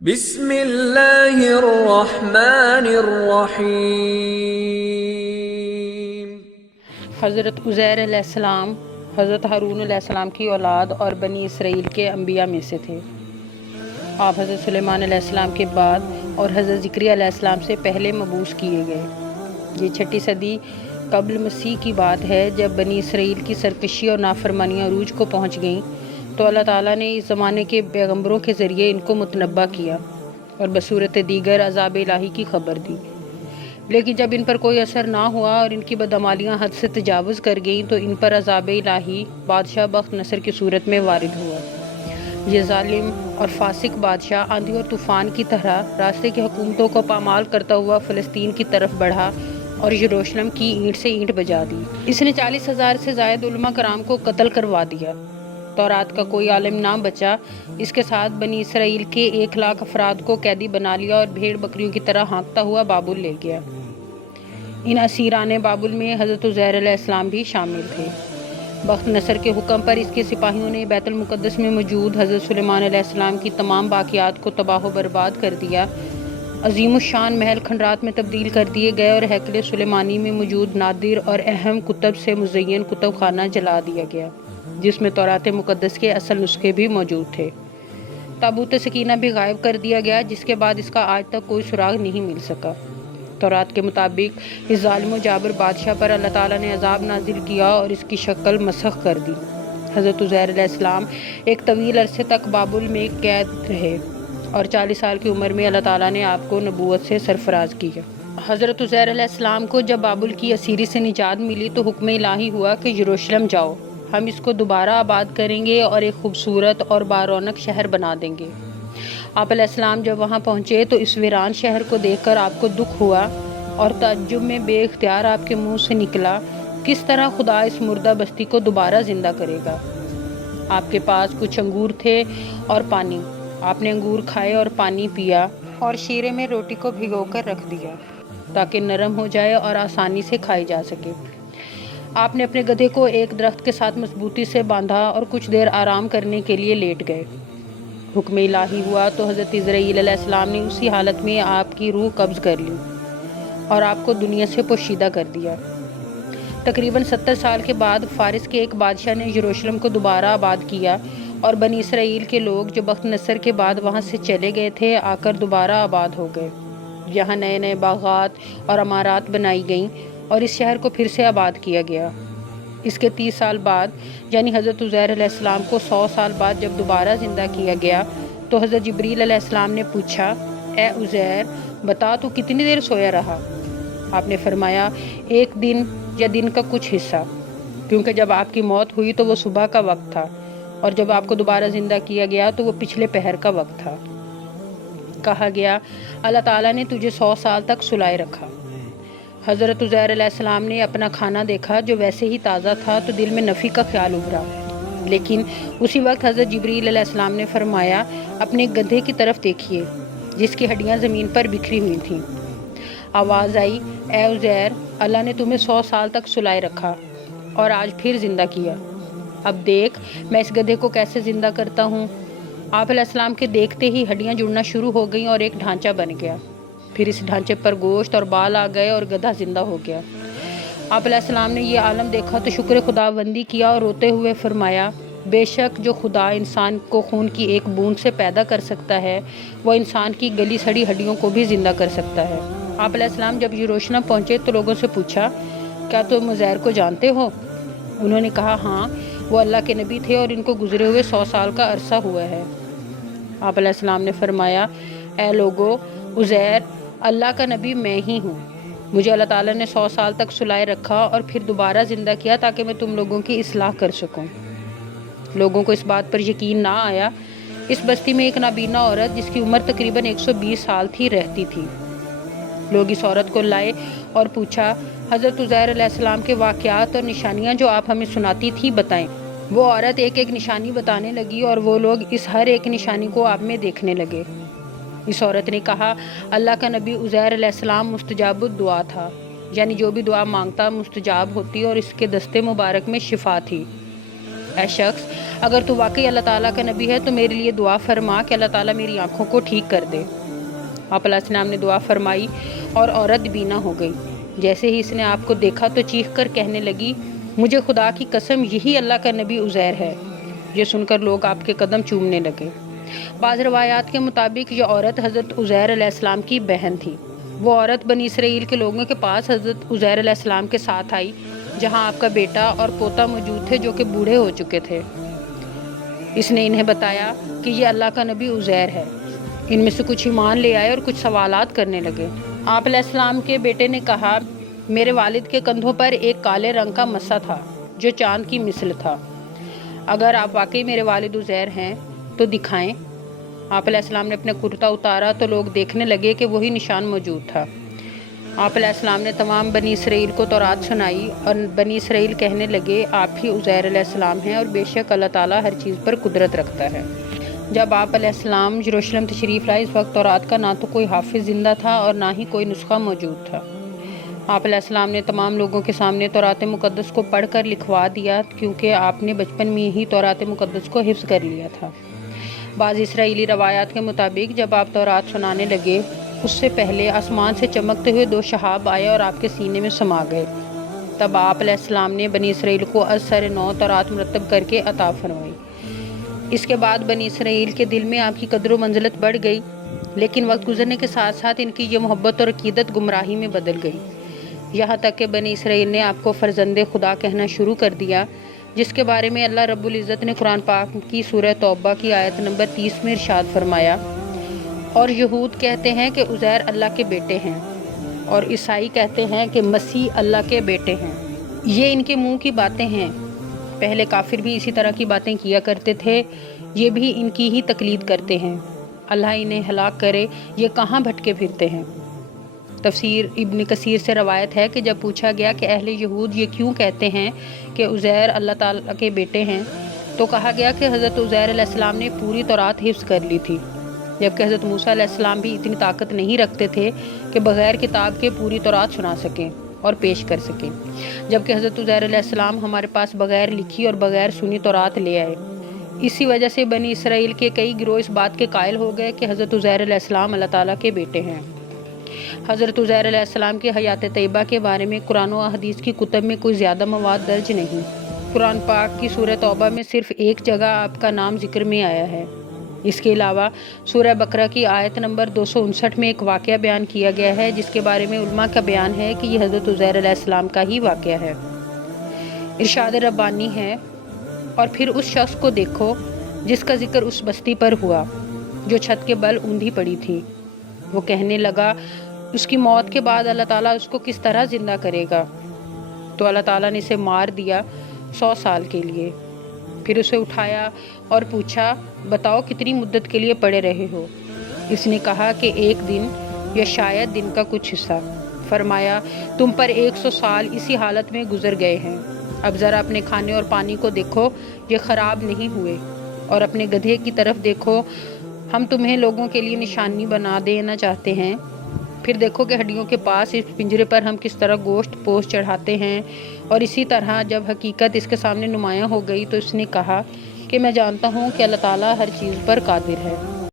بسم اللہ الرحمن الرحیم۔ حضرت عزیر علیہ السلام حضرت ہارون علیہ السلام کی اولاد اور بنی اسرائیل کے انبیاء میں سے تھے۔ آپ حضرت سلیمان علیہ السلام کے بعد اور حضرت زکریا علیہ السلام سے پہلے مبعوث کیے گئے۔ یہ 6 صدی قبل مسیح کی بات ہے، جب بنی اسرائیل کی سرکشی اور نافرمانیاں عروج کو پہنچ گئیں تو اللہ تعالیٰ نے اس زمانے کے پیغمبروں کے ذریعے ان کو متنبع کیا اور بصورت دیگر عذاب الہی کی خبر دی، لیکن جب ان پر کوئی اثر نہ ہوا اور ان کی بدعمالیاں حد سے تجاوز کر گئیں تو ان پر عذاب الہی بادشاہ بخت نصر کی صورت میں وارد ہوا۔ یہ ظالم اور فاسق بادشاہ آندھی اور طوفان کی طرح راستے کی حکومتوں کو پامال کرتا ہوا فلسطین کی طرف بڑھا اور یروشلم کی اینٹ سے اینٹ بجا دی۔ اس نے 40,000 سے زائد علماء کرام کو قتل کروا دیا۔ تورات کا کوئی عالم نہ بچا۔ اس کے ساتھ بنی اسرائیل کے 1,00,000 افراد کو قیدی بنا لیا اور بھیڑ بکریوں کی طرح ہانکتا ہوا بابل لے گیا۔ ان اسیران بابل میں حضرت عزیر علیہ السلام بھی شامل تھے۔ بخت نصر کے حکم پر اس کے سپاہیوں نے بیت المقدس میں موجود حضرت سلیمان علیہ السلام کی تمام باقیات کو تباہ و برباد کر دیا۔ عظیم الشان محل کھنڈرات میں تبدیل کر دیے گئے اور ہیکل سلیمانی میں موجود نادر اور اہم کتب سے مزین کتب خانہ جلا دیا گیا، جس میں تورات مقدس کے اصل نسخے بھی موجود تھے۔ تابوت سکینہ بھی غائب کر دیا گیا، جس کے بعد اس کا آج تک کوئی سراغ نہیں مل سکا۔ تورات کے مطابق اس ظالم و جابر بادشاہ پر اللہ تعالیٰ نے عذاب نازل کیا اور اس کی شکل مسخ کر دی۔ حضرت عزیر علیہ السلام ایک طویل عرصے تک بابل میں قید رہے اور 40 سال کی عمر میں اللہ تعالیٰ نے آپ کو نبوت سے سرفراز کیا۔ حضرت عزیر علیہ السلام کو جب بابل کی اسیری سے نجات ملی تو حکم الہی ہوا کہ یروشلم جاؤ، ہم اس کو دوبارہ آباد کریں گے اور ایک خوبصورت اور بارونق شہر بنا دیں گے۔ آپ علیہ السلام جب وہاں پہنچے تو اس ویران شہر کو دیکھ کر آپ کو دکھ ہوا اور تعجب میں بے اختیار آپ کے منہ سے نکلا، کس طرح خدا اس مردہ بستی کو دوبارہ زندہ کرے گا؟ آپ کے پاس کچھ انگور تھے اور پانی۔ آپ نے انگور کھائے اور پانی پیا اور شیرے میں روٹی کو بھگو کر رکھ دیا تاکہ نرم ہو جائے اور آسانی سے کھائی جا سکے۔ آپ نے اپنے گدھے کو ایک درخت کے ساتھ مضبوطی سے باندھا اور کچھ دیر آرام کرنے کے لیے لیٹ گئے۔ حکم الہی ہوا تو حضرت اسرائیل علیہ السلام نے اسی حالت میں آپ کی روح قبض کر لی اور آپ کو دنیا سے پوشیدہ کر دیا۔ تقریباً 70 سال کے بعد فارس کے ایک بادشاہ نے یروشلم کو دوبارہ آباد کیا اور بنی اسرائیل کے لوگ جو بخت نصر کے بعد وہاں سے چلے گئے تھے آ کر دوبارہ آباد ہو گئے۔ یہاں نئے نئے باغات اور عمارات بنائی گئیں اور اس شہر کو پھر سے آباد کیا گیا۔ اس کے 30 سال بعد یعنی حضرت عزیر علیہ السلام کو 100 سال بعد جب دوبارہ زندہ کیا گیا تو حضرت جبریل علیہ السلام نے پوچھا، اے عزیر بتا تو کتنی دیر سویا رہا؟ آپ نے فرمایا 1 دن یا دن کا کچھ حصہ، کیونکہ جب آپ کی موت ہوئی تو وہ صبح کا وقت تھا اور جب آپ کو دوبارہ زندہ کیا گیا تو وہ پچھلے پہر کا وقت تھا۔ کہا گیا اللہ تعالیٰ نے تجھے 100 سال تک سلائے رکھا۔ حضرت عزیر علیہ السلام نے اپنا کھانا دیکھا جو ویسے ہی تازہ تھا تو دل میں نفی کا خیال ابھرا، لیکن اسی وقت حضرت جبریل علیہ السلام نے فرمایا اپنے گدھے کی طرف دیکھیے جس کی ہڈیاں زمین پر بکھری ہوئی تھیں۔ آواز آئی، اے عزیر اللہ نے تمہیں 100 سال تک سلائے رکھا اور آج پھر زندہ کیا، اب دیکھ میں اس گدھے کو کیسے زندہ کرتا ہوں۔ آپ علیہ السلام کے دیکھتے ہی ہڈیاں جڑنا شروع ہو گئیں اور ایک ڈھانچہ بن گیا، پھر اس ڈھانچے پر گوشت اور بال آ گئے اور گدھا زندہ ہو گیا۔ آپ علیہ السلام نے یہ عالم دیکھا تو شکر خداوندی کیا اور روتے ہوئے فرمایا، بے شک جو خدا انسان کو خون کی ایک بوند سے پیدا کر سکتا ہے وہ انسان کی گلی سڑی ہڈیوں کو بھی زندہ کر سکتا ہے۔ آپ علیہ السلام جب یروشلم پہنچے تو لوگوں سے پوچھا، کیا تم عزیر کو جانتے ہو؟ انہوں نے کہا ہاں، وہ اللہ کے نبی تھے اور ان کو گزرے ہوئے 100 سال کا عرصہ ہوا ہے۔ آپ علیہ السلام نے فرمایا، اے لوگو عزیر اللہ کا نبی میں ہی ہوں، مجھے اللہ تعالیٰ نے 100 سال تک سلائے رکھا اور پھر دوبارہ زندہ کیا تاکہ میں تم لوگوں کی اصلاح کر سکوں۔ لوگوں کو اس بات پر یقین نہ آیا۔ اس بستی میں ایک نابینا عورت جس کی عمر تقریباً 120 سال تھی رہتی تھی۔ لوگ اس عورت کو لائے اور پوچھا، حضرت عزیر علیہ السلام کے واقعات اور نشانیاں جو آپ ہمیں سناتی تھی بتائیں۔ وہ عورت ایک ایک نشانی بتانے لگی اور وہ لوگ اس ہر ایک نشانی کو آپ میں دیکھنے لگے۔ اس عورت نے کہا، اللہ کا نبی عزیر علیہ السلام مستجاب الدعا تھا، یعنی جو بھی دعا مانگتا مستجاب ہوتی اور اس کے دستے مبارک میں شفا تھی۔ اے شخص اگر تو واقعی اللہ تعالیٰ کا نبی ہے تو میرے لیے دعا فرما کہ اللہ تعالیٰ میری آنکھوں کو ٹھیک کر دے۔ آپ علیہ السلام نے دعا فرمائی اور عورت بینا ہو گئی۔ جیسے ہی اس نے آپ کو دیکھا تو چیخ کر کہنے لگی، مجھے خدا کی قسم یہی اللہ کا نبی عزیر ہے۔ یہ سن کر لوگ آپ کے قدم چومنے لگے۔ بعض روایات کے مطابق یہ عورت حضرت عزیر علیہ السلام کی بہن تھی۔ وہ عورت بنی اسرائیل کے لوگوں کے پاس حضرت عزیر علیہ السلام کے ساتھ آئی، جہاں آپ کا بیٹا اور پوتا موجود تھے جو کہ بوڑھے ہو چکے تھے۔ اس نے انہیں بتایا کہ یہ اللہ کا نبی عزیر ہے۔ ان میں سے کچھ ایمان لے آئے اور کچھ سوالات کرنے لگے۔ آپ علیہ السلام کے بیٹے نے کہا، میرے والد کے کندھوں پر ایک کالے رنگ کا مسا تھا جو چاند کی مثل تھا۔ اگر آپ واقعی میرے والد عزیر ہیں تو دکھائیں۔ آپ علیہ السلام نے اپنا کرتا اتارا تو لوگ دیکھنے لگے کہ وہی نشان موجود تھا۔ آپ علیہ السلام نے تمام بنی اسرائیل کو تورات سنائی اور بنی اسرائیل کہنے لگے، آپ ہی عزیر علیہ السلام ہیں اور بے شک اللہ تعالیٰ ہر چیز پر قدرت رکھتا ہے۔ جب آپ علیہ السلام یروشلم تشریف لائے، اس وقت تورات کا نہ تو کوئی حافظ زندہ تھا اور نہ ہی کوئی نسخہ موجود تھا۔ آپ علیہ السلام نے تمام لوگوں کے سامنے تورات مقدس کو پڑھ کر لکھوا دیا، کیونکہ آپ نے بچپن میں ہی تورات مقدس کو حفظ کر لیا تھا۔ بعض اسرائیلی روایات کے مطابق جب آپ تورات سنانے لگے، اس سے پہلے آسمان سے چمکتے ہوئے 2 شہاب آئے اور آپ کے سینے میں سما گئے۔ تب آپ علیہ السلام نے بنی اسرائیل کو از سر نو تورات مرتب کر کے عطا فرمائی۔ اس کے بعد بنی اسرائیل کے دل میں آپ کی قدر و منزلت بڑھ گئی، لیکن وقت گزرنے کے ساتھ ساتھ ان کی یہ محبت اور عقیدت گمراہی میں بدل گئی، یہاں تک کہ بنی اسرائیل نے آپ کو فرزند خدا کہنا شروع کر دیا، جس کے بارے میں اللہ رب العزت نے قرآن پاک کی سورہ توبہ کی آیت نمبر 30 میں ارشاد فرمایا، اور یہود کہتے ہیں کہ عزیر اللہ کے بیٹے ہیں، اور عیسائی کہتے ہیں کہ مسیح اللہ کے بیٹے ہیں۔ یہ ان کے منہ کی باتیں ہیں۔ پہلے کافر بھی اسی طرح کی باتیں کیا کرتے تھے، یہ بھی ان کی ہی تقلید کرتے ہیں۔ اللہ انہیں ہلاک کرے، یہ کہاں بھٹکے پھرتے ہیں۔ تفسیر ابن کثیر سے روایت ہے کہ جب پوچھا گیا کہ اہل یہود یہ کیوں کہتے ہیں کہ عزیر اللہ تعالیٰ کے بیٹے ہیں، تو کہا گیا کہ حضرت عزیر علیہ السلام نے پوری تورات حفظ کر لی تھی، جبکہ حضرت موسیٰ علیہ السلام بھی اتنی طاقت نہیں رکھتے تھے کہ بغیر کتاب کے پوری تورات سنا سکیں اور پیش کر سکیں، جبکہ حضرت عزیر علیہ السلام ہمارے پاس بغیر لکھی اور بغیر سنی تورات لے آئے۔ اسی وجہ سے بنی اسرائیل کے کئی گروہ اس بات کے قائل ہو گئے کہ حضرت عزیر علیہ السلام اللہ تعالیٰ کے بیٹے ہیں۔ حضرت عزیر علیہ السلام کی حیات طیبہ کے بارے میں قرآن و حدیث کی کتب میں کوئی زیادہ مواد درج نہیں۔ قرآن پاک کی سورہ توبہ میں صرف ایک جگہ آپ کا نام ذکر میں آیا ہے۔ اس کے علاوہ سورہ بقرہ کی آیت نمبر 259 میں ایک واقعہ بیان کیا گیا ہے، جس کے بارے میں علماء کا بیان ہے کہ یہ حضرت عزیر علیہ السلام کا ہی واقعہ ہے۔ ارشاد ربانی ہے، اور پھر اس شخص کو دیکھو جس کا ذکر اس بستی پر ہوا جو چھت کے بل اوندھی پڑی تھی۔ وہ کہنے لگا، اس کی موت کے بعد اللہ تعالیٰ اس کو کس طرح زندہ کرے گا؟ تو اللہ تعالیٰ نے اسے مار دیا 100 سال کے لیے۔ پھر اسے اٹھایا اور پوچھا، بتاؤ کتنی مدت کے لیے پڑے رہے ہو؟ اس نے کہا کہ 1 دن یا شاید دن کا کچھ حصہ۔ فرمایا، تم پر 100 سال اسی حالت میں گزر گئے ہیں۔ اب ذرا اپنے کھانے اور پانی کو دیکھو، یہ خراب نہیں ہوئے، اور اپنے گدھے کی طرف دیکھو، ہم تمہیں لوگوں کے لیے نشانی بنا دینا چاہتے ہیں۔ پھر دیکھو کہ ہڈیوں کے پاس اس پنجرے پر ہم کس طرح گوشت پوش چڑھاتے ہیں۔ اور اسی طرح جب حقیقت اس کے سامنے نمایاں ہو گئی تو اس نے کہا کہ میں جانتا ہوں کہ اللہ تعالیٰ ہر چیز پر قادر ہے۔